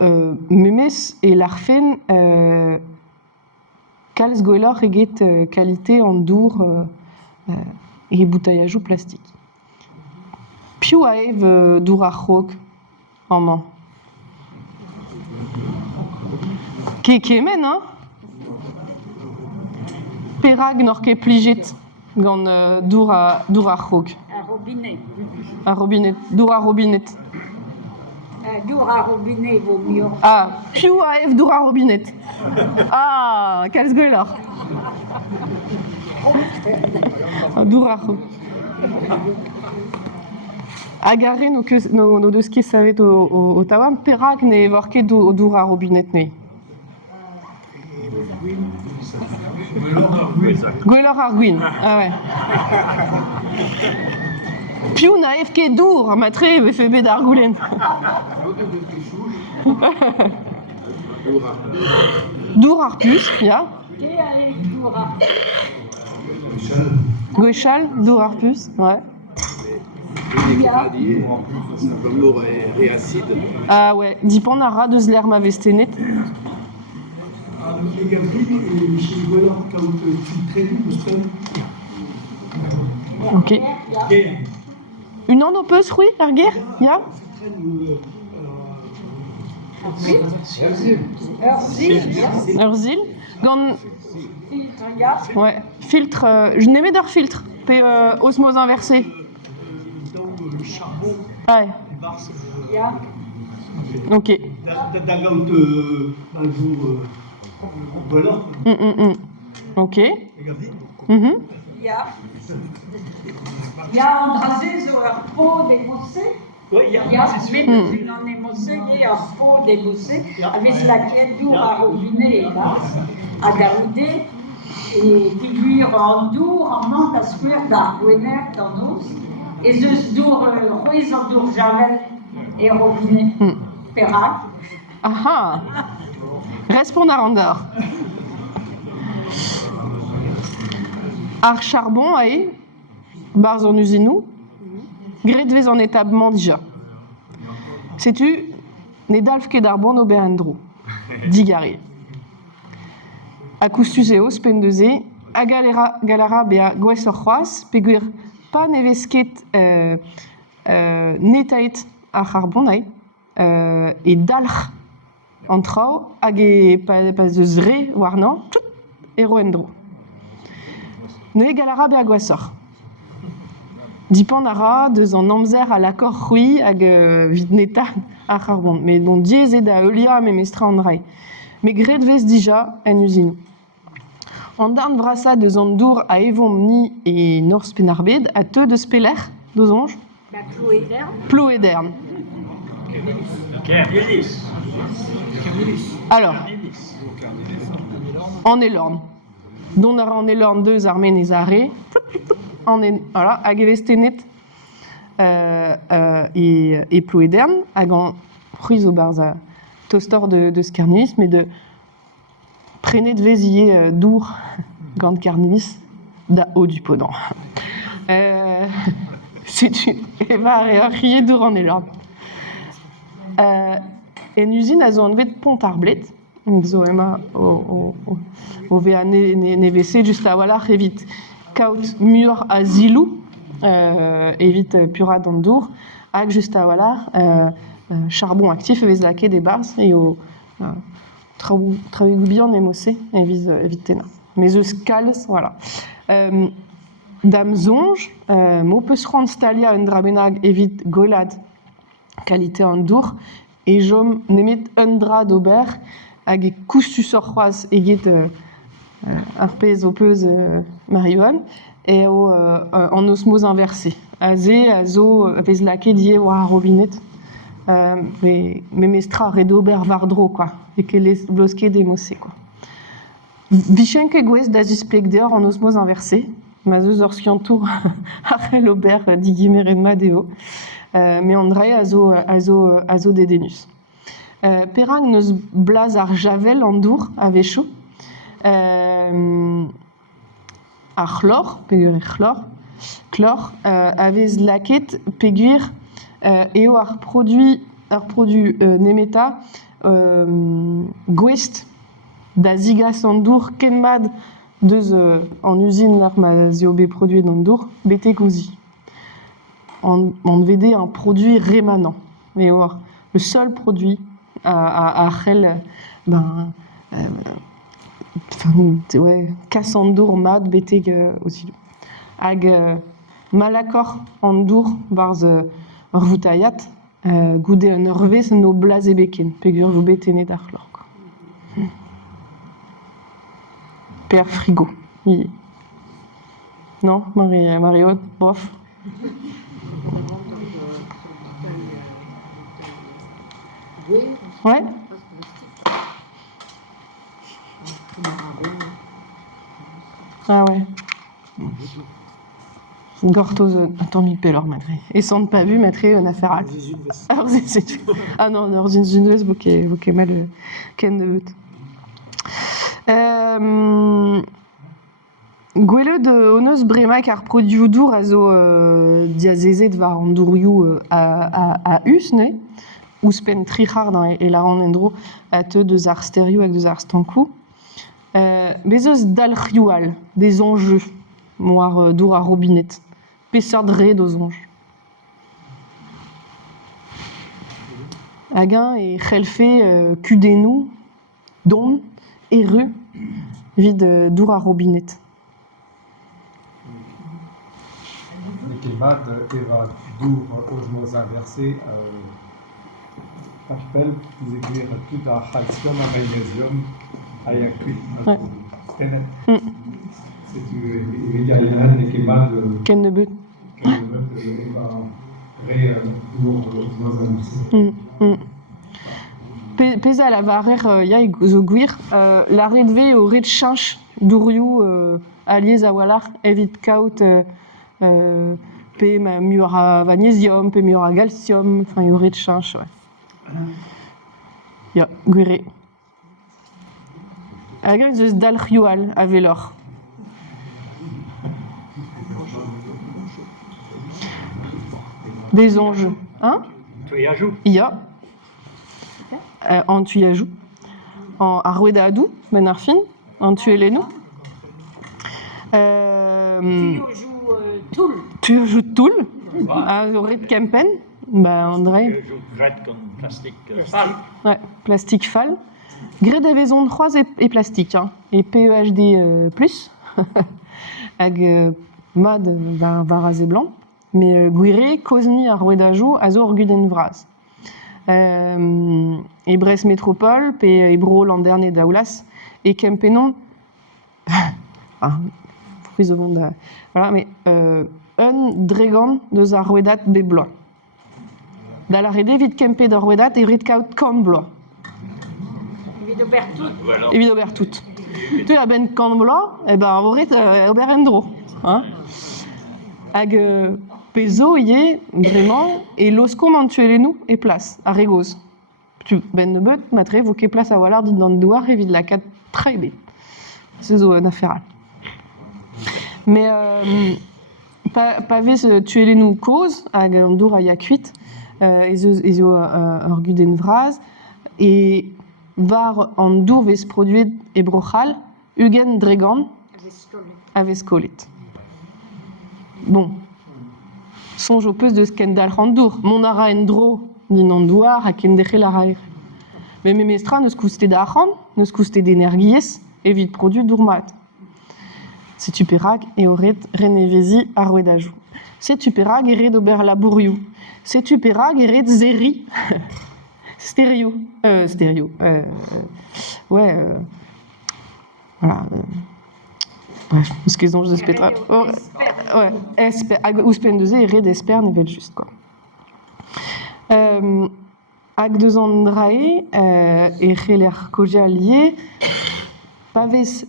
memes et l'arfen kalz goelor eget qualité en dour et bouteillage plastique. Piou aev dour ar c'hog en man. Kemen, hein? Perag nor ket plijet gant dour ar c'hog. Un robinet. Un robinet, dour ar robinet. Dour ar robinet vaut mieux. Ah, piou aev dour ar robinet. Ah, kalz goelor. Dour ar c'hog. Agarre no deus ket savet o taouam, perak ne evor ket dour ar robinet ne. Gwellor ar gwin, ah ouais. Piou na ev ket dour, matre efe bet ar goulenn. Dour ar pus, ya. Dour ar Gwechal, dour ar pus, ouais. Ah ouais, dipan a ra deus l'er ma vestenet. Ok. Une an peus, oui, ar ger, ya? Urzil. Gant... Ouais, filtre... je n'aimais d'ar filtre, pe osmose inversée. Ouais. Ok. Ok. Il y a Andrazé sur un pot d'émoussé. Oui, il y a une en émoussé, il y a un pot d'émoussé avec laquelle dour à robinet là, à garouder et figure en dour, en manque à square d'argouener dans nous. Et ce dour, ruiz en dour javel et robinet. Perrac. Ah ah. Respond à Randor. Ar charbon ae, barz en usinou, gredvez en établement déjà. Sais-tu, ne dalf ket ar bon ober endro, digare. Akoustus eo, spendeze, a galara bea gwez ur c'hoaz, peguer pa nevez ket netaet ar charbon ae, e dalc'h an trao, hag e pas eus re warnan, e ro endro. Ne galara be a gwasor. Dipan a ra deus an amzer a lakor c'hwi hag vid neta ar charbon. Me don diezet da eulia me mestra an rai. Me gredvez dija en usinou. An darn vrasa deus an dour a evon ni e nors penarbed a teu deus peler, deus onj? Plo e dern. Alors, en elorn. Don a ra an elorn deus ar menez a re, voilà, hag evez tenet e plo e dern, hag an c'hwiz o barz a tostor de skarnuis, mais de prenet veziye dour gant karnuis da haut du podant. C'est une eva a rié dour an elorn. En usine a zo an vet pont ar bled, zo ema o vea nevese just a walar evit kaut mur a zilou, evit purad an dour, hag just a walar charbon actif evez lake de barz e o traoù bihan emose evit tena. Mais eus kalz, voilà. Dam zonj, mo peus c'hoant stalia un drabenag evit golad qualité an dour, et jom nemet un dra d'ober hag e koustus ur c'hoaz eget ar pez o peus marioan e en osmose inversée. A zo vez lake die war robinet me mestra red ober vardro, quoi, et que les blosquet d'émossé, quoi. Vichenke gwez da zus plek deor en osmose inversée, ma zeus ur skiantour ar ober digimeret ma deo. Mais André a zo dedenus. Perag neus blaz ar javel an dour a vechou. Ar chlor, pegur e chlor, avez laket pegur eo ar produit nemeta Gwest, da zigas an dour kenmad deus en usine l'arma zeobe produit an dour, bete gouzi. On vede un produit rémanent. Mais le seul produit à Achel, casse en dour mad bete aussi. Hag malakor en dour barz ur voutaiat, goude un urvez no blaze beken, pegur vo betene d'ar lor. Per frigo. Non, Marie-Aude, bof. Ouais. Ah ouais. Gortoz, attends, mi pelor, madré. Et sans pas vu, matré, on a fait ral. Alors, c'est. Ah non, on a une vez, vous mal, ken de veut. Gwelet oneus bremak ar produioù a zo diazezet war an dourioù a us, ne? Ouspen trichard e la ran endro a te deus ar sterioù hag deus ar stankou. Bezeus dalc'hioal, des enjeux, moar dour ar robinet. Peseur dre d'oz onj. Hag e c'helfe kudenou, don, e ru, vid dour ar robinet. Nekemad eva dour osmoz inversé parpel, vous écrire tout à calcium, à magnésium, à yakuit, à tenet. C'est du italien, Nekemad. Ken de but. Eva ré dour osmoz inversé. Peza la varer ya zo gwir, la redve o red chanch dourioù aliez a walar evit kaut pe miur a magnésium, pe miur a calcium, enfin yo red chanch, ouais. Ya, gwire. Hag eus dalc'hioal a velor. Des enjeux. Hein? Tuyajou. Ya. En tuyajou. En arwedadou, ben ar fin. En tuelenou. Tuyajou toul. A zo red kempen. Bah, André. Gret comme plastique fal. Ouais, plastique fal. Gret a vezon 3 et plastique, hein. Et PEHD+. Hag mad var aze blanc. Mais gwire kozni ar wedajou a zo ur guden vraz. E Brest Métropole, pe e bro landerne daoulas, e kempenon, fruits au monde, voilà, mais un dregan deus ar wedat be bloa. Da la rede vid kempe d'ar wedat e rit kaut kan bloa. Evit ober tout. Tu a ben kan bloa, e ben ar voret ober endro. Hein? Hag pezo ie vraiment et loskom an tuelenou e place a regoz. Tu ben de beut matre vo ket place a walar dit dan douar evit la kat très bet. C'est zo an aferal. Mais pa vez tuelenou koz hag an dour a ya kuit ezo ur guden vraz et var an dour vez produet e brochal ugen dregan a vez kolet. Bon. Sonj o peus deus ken dal c'handour. Mon ara en dro din an douar ha ken deche la raer. Mais me mestra neus koustet da c'hant, neus koustet d'energiez evit produit dourmat. Setu perag e oret renevezi ar wedajou. Setu perag e red ober labourioù. Setu perag e red zeri. Stério. Ouais. Voilà. Bref, ce qu'ils ont juste pétra. Ouais, ouspen de zé, red esper, ne juste quoi. Hag deus an drae, e c'heller koja lié, pavez